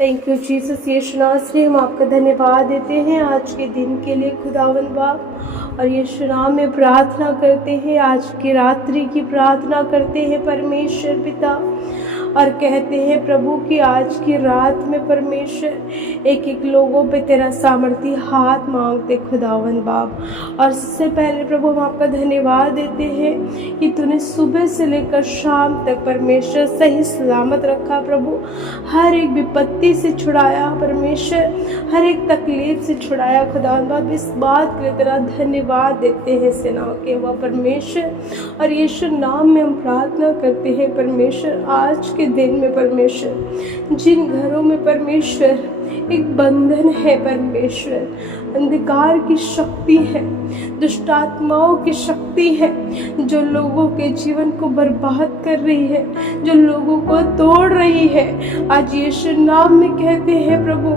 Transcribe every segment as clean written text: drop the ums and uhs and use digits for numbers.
Thank you Jesus. यीशु नासरी, हम आपका धन्यवाद देते हैं आज के दिन के लिए खुदावंद बाप, और यीशु नाम में प्रार्थना करते हैं, आज की रात्रि की प्रार्थना करते हैं परमेश्वर पिता, और कहते हैं प्रभु कि आज की रात में परमेश्वर एक एक लोगों पे तेरा सामर्थी हाथ मांगते खुदावंद बाप। और सबसे पहले प्रभु हम आपका धन्यवाद देते हैं कि तूने सुबह से लेकर शाम तक परमेश्वर सही सलामत रखा प्रभु, हर एक विपत्ति से छुड़ाया परमेश्वर, हर एक तकलीफ से छुड़ाया खुदावंद बाप। इस बात के लिए तेरा धन्यवाद देते हैं सेनाओं के वह परमेश्वर, और यीशु नाम में हम प्रार्थना करते हैं परमेश्वर आज के दिन में परमेश्वर, जिन घरों में परमेश्वर एक बंधन है परमेश्वर, अंधकार की शक्ति है, दुष्ट आत्माओं की शक्ति है जो लोगों के जीवन को बर्बाद कर रही है, जो लोगों को तोड़ रही है, आज यीशु नाम में कहते हैं प्रभु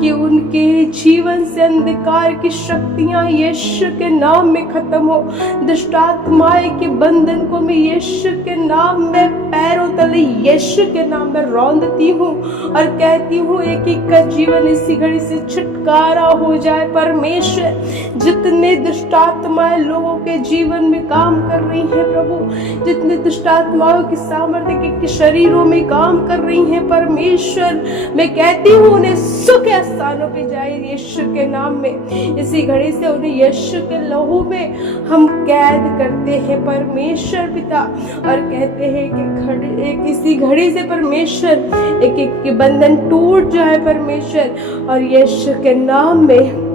कि उनके जीवन से अंधकार की शक्तियां यीशु के नाम में खत्म हो। दुष्ट आत्माएं के बंधन को मैं यीशु के नाम में पैरों तले यीशु के नाम में रौंदती हूँ और कहती हूँ एक एक का जीवन इसी घड़ी से छुटकारा हो जाए परमेश्वर। जितने दुष्ट आत्माएं लोगों के जीवन में काम कर रही हैं प्रभु, जितने दुष्ट आत्माओं की सामर्थ्य के शरीरों में काम कर रही हैं परमेश्वर, मैं कहती हूँ उन्हें सुख के स्थानों पे जाए यीशु के नाम में। इसी घड़ी से उन्हें यीशु के लहू में हम कैद करते हैं परमेश्वर पिता, और कहते हैं कि इसी घड़ी से परमेश्वर एक एक के बंधन टूट जाए परमेश्वर, और यीशु के नाम में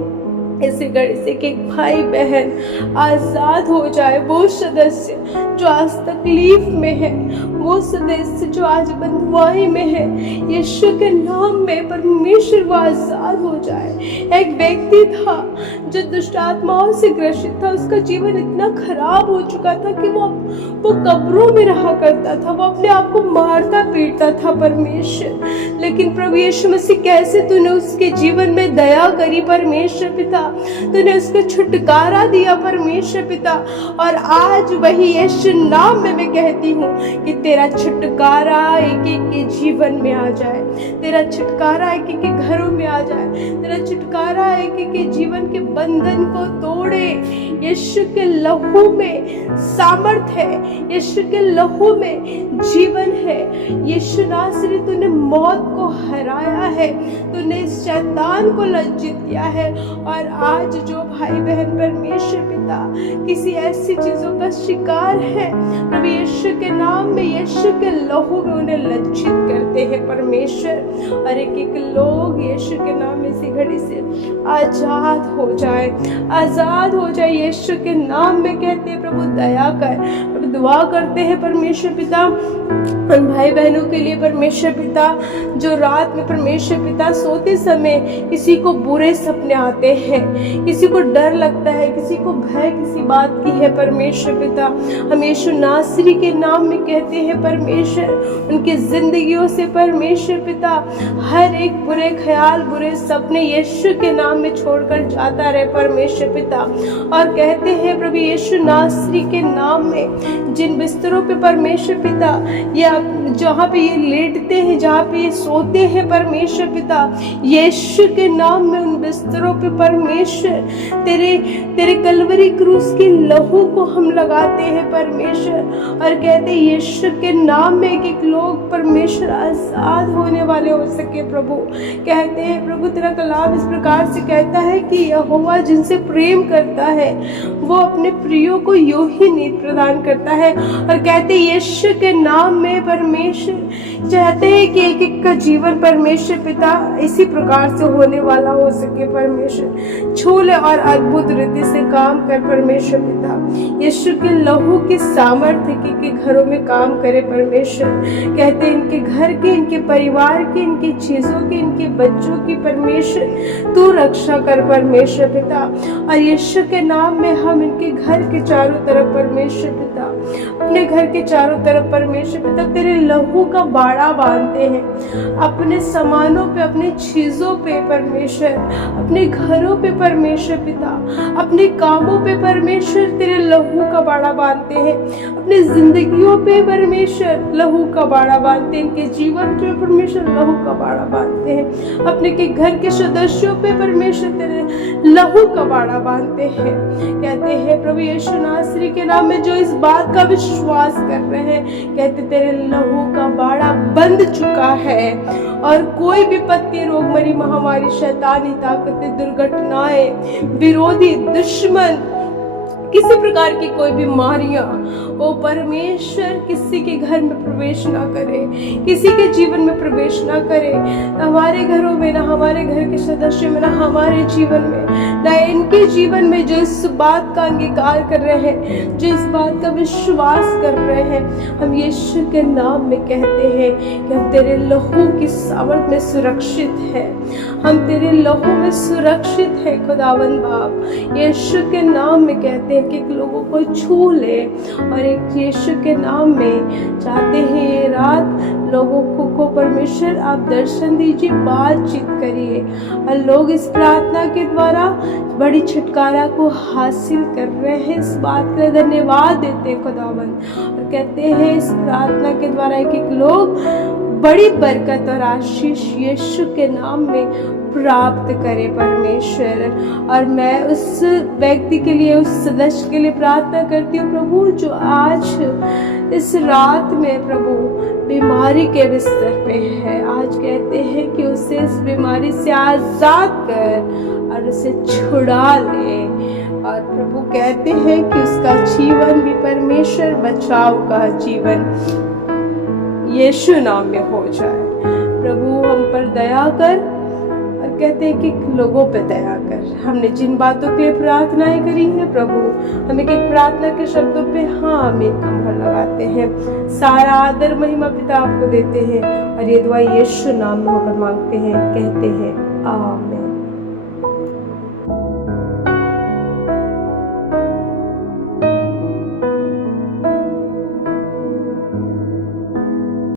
इसी घड़ी से कि भाई बहन आजाद हो जाए। वो सदस्य जो आज तकलीफ में है, वो सदस्य जो आज बंधुआई में है, यीशु के नाम में परमेश्वर वो आजाद हो जाए। एक व्यक्ति था जो दुष्ट आत्माओं से ग्रसित था, उसका जीवन इतना खराब हो चुका था कि वो कब्रों में रहा करता था, वो अपने आप को मारता पीटता था परमेश्वर। लेकिन प्रभु यीशु मसीह कैसे तूने उसके जीवन में दया करी परमेश्वर पिता, तूने उसको छुटकारा दिया परमेश्वर पिता, और आज वही यीशु नाम में मैं कहती हूँ कि तेरा छुटकारा एक एक के जीवन में आ जाए, तेरा छुटकारा एक एक के घरों में आ जाए, तेरा छुटकारा एक एक के जीवन के बंधन को तोड़े। यीशु के लहू में सामर्थ है, यीशु के लहू में जीवन है। यीशु नासरी तूने मौत को हराया है, तूने शैतान को लज्जित किया है, और आज जो भाई बहन परमेश्वर पिता किसी ऐसी चीजों का शिकार है प्रभु यीशु के नाम में, यीशु के लहू में उन्हें लज्जित करते हैं परमेश्वर, और एक एक लोग यीशु के नाम में इसी घड़ी से आजाद हो जाए, आजाद हो जाए यीशु के नाम में। कहते हैं प्रभु दया कर, दुआ करते हैं परमेश्वर पिता उन भाई बहनों के लिए परमेश्वर पिता जो रात में परमेश्वर पिता सोते समय किसी को बुरे सपने आते हैं, किसी को डर लगता है, किसी को भय किसी बात की है परमेश्वर पिता, हम यीशु नासरी के नाम में कहते हैं परमेश्वर उनकी जिंदगियों से परमेश्वर पिता हर एक बुरे ख्याल बुरे सपने यीशु के नाम में छोड़कर जाता रहे परमेश्वर पिता। और कहते हैं प्रभु यीशु नासरी के नाम में जिन बिस्तरों पे परमेश्वर पिता या जहाँ पे ये लेटते हैं, जहाँ पे ये सोते हैं परमेश्वर पिता, यीशु के नाम में उन बिस्तरों पे परमेश्वर तेरे कलवरी क्रूस के लहू को हम लगाते हैं परमेश्वर, और कहते हैं यीशु के नाम में एक लोग परमेश्वर आजाद होने वाले हो सके प्रभु। कहते हैं प्रभु तेरा कलाम इस प्रकार से कहता है कि यहोवा जिनसे प्रेम करता है वो अपने प्रियो को यूं ही नींद प्रदान करता है, और कहते हैं यीशु के नाम में परमेश्वर चाहते हैं कि एक एक का जीवन परमेश्वर पिता इसी प्रकार से होने वाला हो सके परमेश्वर। छूले और अद्भुत रीति से काम कर परमेश्वर पिता, यीशु के लहू के सामर्थ्य के घरों में काम करे परमेश्वर। कहते हैं इनके घर के, इनके परिवार के, इनकी चीजों की, इनके बच्चों की परमेश्वर तू रक्षा कर परमेश्वर पिता, और यीशु के नाम में हम इनके घर के चारों तरफ परमेश्वर पिता अपने घर के चारों तरफ परमेश्वर पिता तेरे लहू का बाड़ा बांधते हैं, अपने सामानों पे, अपने चीजों पे परमेश्वर, अपने घरों पे परमेश्वर पिता, अपने कामों पे परमेश्वर तेरे लहू का बाड़ा बांधते हैं, अपने जिंदगियों पे परमेश्वर लहू का बाड़ा बांधते हैं, इनके जीवन पे परमेश्वर लहू का बाड़ा बांधते हैं, अपने के घर के सदस्यों पे परमेश्वर तेरे लहू का बाड़ा बांधते हैं। कहते हैं प्रभु यीशु नासरी के नाम में जो इस बात का विश्वास कर रहे हैं, कहते तेरे लहू का बाड़ा बंद चुका है और कोई विपत्ति, रोगमरी, महामारी, शैतानी ताकतें, दुर्घटनाएं, विरोधी, दुश्मन, किसी प्रकार की कोई बीमारियां, ओ परमेश्वर किसी के घर में प्रवेश ना करे, किसी के जीवन में प्रवेश ना करे, ना हमारे घरों में, ना हमारे घर के सदस्यों में, ना हमारे जीवन में, ना इनके जीवन में जो इस बात का अंगीकार कर रहे हैं, जो इस बात का विश्वास कर रहे हैं। हम यीशु के नाम में कहते हैं कि हम तेरे लहू की सावट में सुरक्षित है, हम तेरे लहू में सुरक्षित है खुदावंद बाप। यीशु के नाम में कहते हैं कि लोगों को छू ले और एक यीशु के नाम में चाहते हैं ये रात लोगों को परमेश्वर आप दर्शन दीजिए, बातचीत करिए और लोग इस प्रार्थना के द्वारा बड़ी छुटकारा को हासिल कर रहे हैं। इस बात का धन्यवाद देते हैं खुदावंद और कहते हैं इस प्रार्थना के द्वारा एक लोग बड़ी बरकत और आशीष यीशु के नाम में प्राप्त करे परमेश्वर। और मैं उस व्यक्ति के लिए, उस सदस्य के लिए प्रार्थना करती हूँ प्रभु जो आज इस रात में प्रभु बीमारी के बिस्तर पे है। आज कहते हैं कि उसे इस बीमारी से आजाद कर और उसे छुड़ा ले और प्रभु कहते हैं कि उसका जीवन भी परमेश्वर बचाव का जीवन यीशु नाम में हो जाए। प्रभु हम पर दया कर और कहते हैं कि लोगों पे दया कर। हमने जिन बातों के लिए प्रार्थनाएं करी है प्रभु, हम एक प्रार्थना के शब्दों पे हाँ आमीन का मोहर लगाते हैं। सारा आदर महिमा पिता आपको देते हैं और ये दुआ यीशु नाम में होकर मांगते हैं, कहते हैं आमीन।